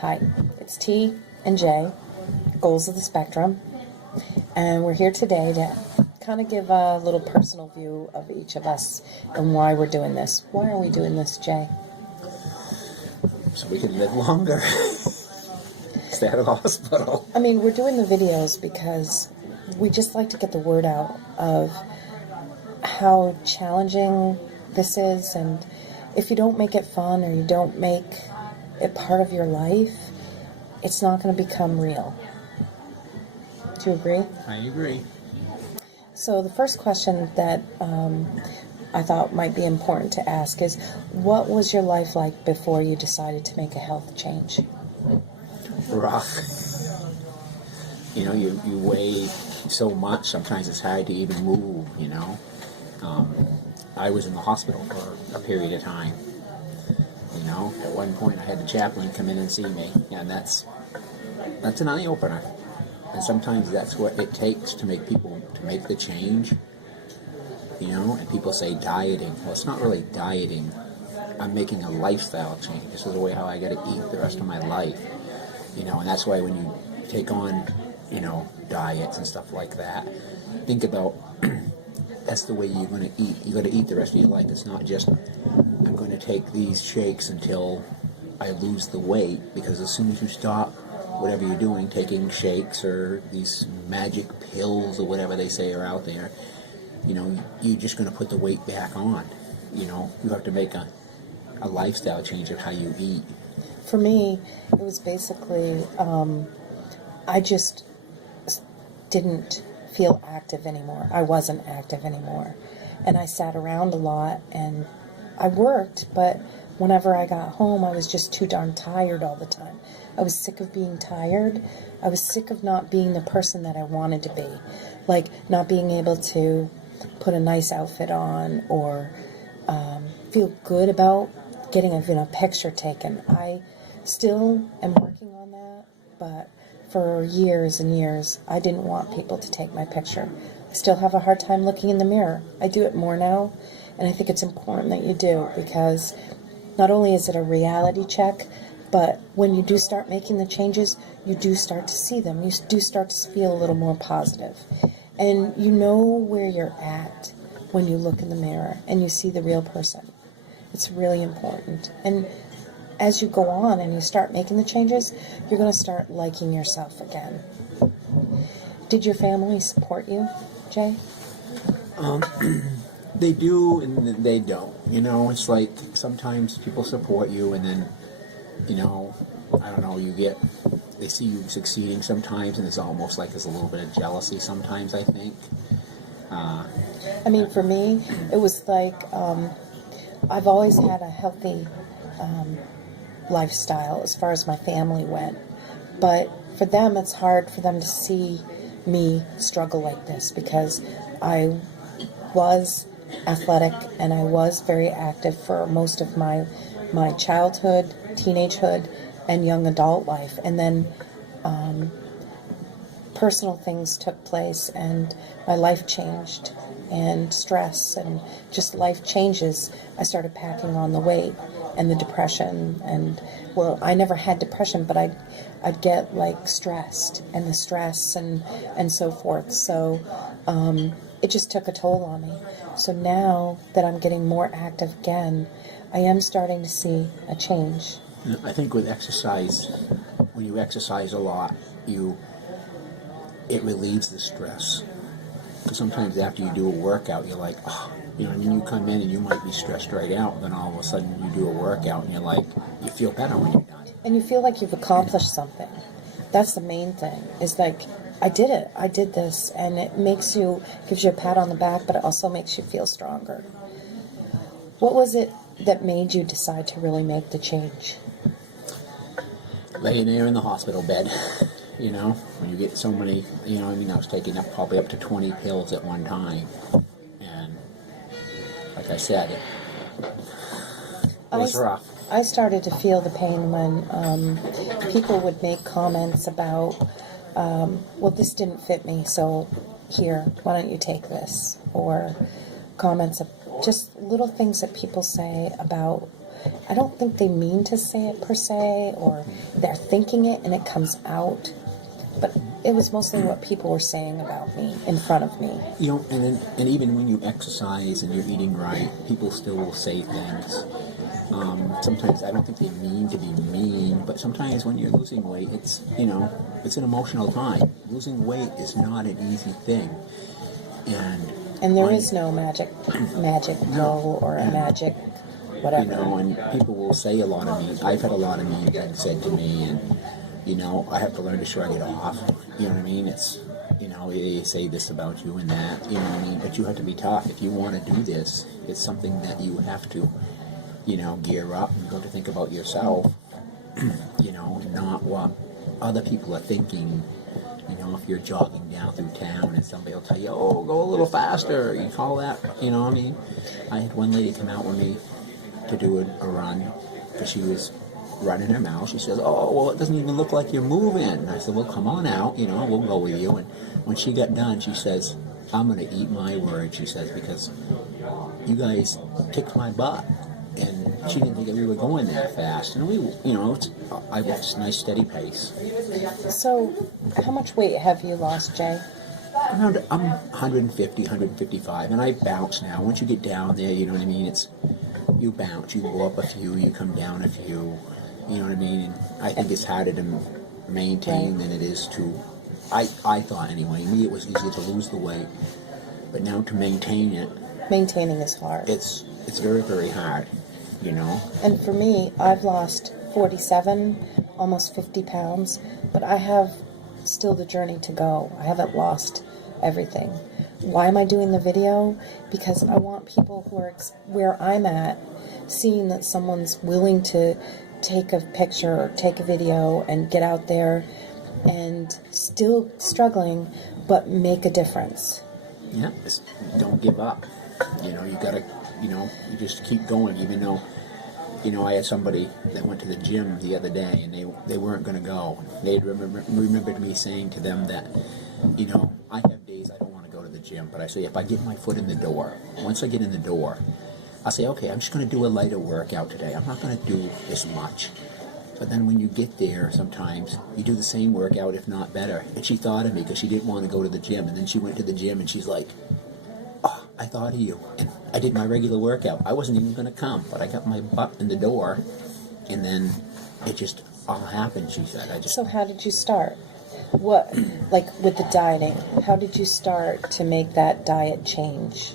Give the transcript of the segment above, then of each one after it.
Hi, it's T and J, Goals of the Spectrum, and we're here today to kind of give a little personal view of each of us and why we're doing this. Why are we doing this, Jay? So we can live longer. Stay out of the hospital. I mean, we're doing the videos because we just like to get the word out of how challenging this is, and if you don't make it fun or you don't make it part of your life, it's not going to become real. Do you agree? I agree. So the first question that I thought might be important to ask is, what was your life like before you decided to make a health change? Rough. You know, you weigh so much, sometimes it's hard to even move, you know. I was in the hospital for a period of time. You know, at one point I had the chaplain come in and see me, and that's an eye-opener. And sometimes that's what it takes to make people, to make the change. You know, and people say dieting. Well, it's not really dieting. I'm making a lifestyle change. This is the way how I got to eat the rest of my life. You know, and that's why when you take on, you know, diets and stuff like that, think about that's the way you're going to eat. You're going to eat the rest of your life. It's not just, I'm going to take these shakes until I lose the weight, because as soon as you stop whatever you're doing, taking shakes or these magic pills or whatever they say are out there, you know, you're just going to put the weight back on. You know, you have to make a lifestyle change of how you eat. For me, it was basically, I just didn't feel active anymore. I wasn't active anymore. And I sat around a lot, and I worked, but whenever I got home, I was just too darn tired all the time. I was sick of being tired. I was sick of not being the person that I wanted to be. Like, not being able to put a nice outfit on or feel good about getting a picture taken. I still am working on that, but for years and years, I didn't want people to take my picture. I still have a hard time looking in the mirror. I do it more now, and I think it's important that you do, because not only is it a reality check, but when you do start making the changes, you do start to see them. You do start to feel a little more positive. And you know where you're at when you look in the mirror and you see the real person. It's really important. And as you go on and you start making the changes, you're going to start liking yourself again. Did your family support you, Jay? They do and they don't. You know, it's like sometimes people support you, and then, you know, I don't know, they see you succeeding sometimes, and it's almost like there's a little bit of jealousy sometimes, I think. I mean, for me, it was like, I've always had a healthy lifestyle as far as my family went. But for them, it's hard for them to see me struggle like this, because I was athletic and I was very active for most of my childhood, teenagehood, and young adult life. And then personal things took place and my life changed, and stress and just life changes. I started packing on the weight and the depression, and well, I never had depression, but I'd get like stressed, and the stress and so forth. So it just took a toll on me. So now that I'm getting more active again, I am starting to see a change. I think with exercise, when you exercise a lot, it relieves the stress. Because sometimes after you do a workout, you're like, oh, you know, and then you come in and you might be stressed right out, and then all of a sudden you do a workout and you're like, you feel better when you're done. And you feel like you've accomplished something. That's the main thing, is like, I did it. I did this. And it gives you a pat on the back, but it also makes you feel stronger. What was it that made you decide to really make the change? Laying there in the hospital bed, you know, when you get so many, you know, I mean, I was taking probably up to 20 pills at one time. And like I said, it was rough. I started to feel the pain when people would make comments about, well, this didn't fit me, so here, why don't you take this? Or comments of just little things that people say about I don't think they mean to say it per se, or they're thinking it and it comes out. But it was mostly what people were saying about me in front of me. You know, and even when you exercise and you're eating right, people still will say things. Sometimes I don't think they mean to be mean, but sometimes when you're losing weight, it's, you know, it's an emotional time. Losing weight is not an easy thing. And there when- is no magic pill or a magic whatever. You know, and people will say a lot of mean. I've had a lot of mean things said to me, and you know, I have to learn to shrug it off. You know what I mean? It's, you know, they say this about you and that. You know what I mean? But you have to be tough if you want to do this. It's something that you have to, you know, gear up. You have to think about yourself. You know, not what other people are thinking. You know, if you're jogging down through town and somebody will tell you, "Oh, go a little faster," you call that. You know what I mean? I had one lady come out with me to do a run because she was running her mouth. She says, "Oh, well, it doesn't even look like you're moving." And I said, "Well, come on out, you know, we'll go with you." And when she got done, she says, "I'm going to eat my words," she says, "because you guys kicked my butt." And she didn't think that we were going that fast. And we, you know, I was a nice steady pace. So, how much weight have you lost, Jay? I'm 150, 155, and I bounce now. Once you get down there, you know what I mean? It's, you bounce, you go up a few, you come down a few, you know what I mean? And I think it's harder to maintain than it is to, I thought anyway, me it was easier to lose the weight, but now to maintain it, Maintaining is hard. it's very, very hard, you know? And for me, I've lost 47, almost 50 pounds, but I have still the journey to go. I haven't lost everything. Why am I doing the video? Because I want people who are where I'm at, seeing that someone's willing to take a picture or take a video and get out there and still struggling, but make a difference. Yeah, just don't give up. You know, you gotta, you know, you just keep going, even though, you know, I had somebody that went to the gym the other day and they weren't going to go. They remembered me saying to them that, you know, I have days I don't want to go to the gym, but I say if I get my foot in the door, once I get in the door, I say, okay, I'm just going to do a lighter workout today. I'm not going to do as much. But then when you get there, sometimes you do the same workout, if not better. And she thought of me because she didn't want to go to the gym. And then she went to the gym and she's like, "Oh, I thought of you." And I did my regular workout. I wasn't even going to come, but I got my butt in the door. And then it just all happened, she said. So how did you start? What, like with the dieting, how did you start to make that diet change?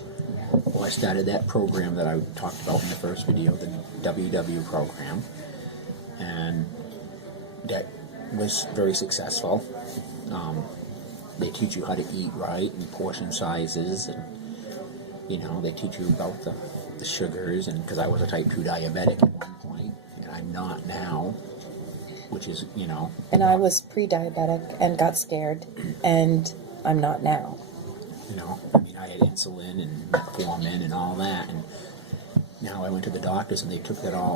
Well, I started that program that I talked about in the first video, the WW program. And that was very successful. They teach you how to eat right and portion sizes, and you know, they teach you about the sugars, and because I was a type 2 diabetic at one point, and I'm not now, which is, you know. And I was pre-diabetic and got scared, and I'm not now. You know, I mean, I had insulin and metformin and all that, and now I went to the doctors and they took that all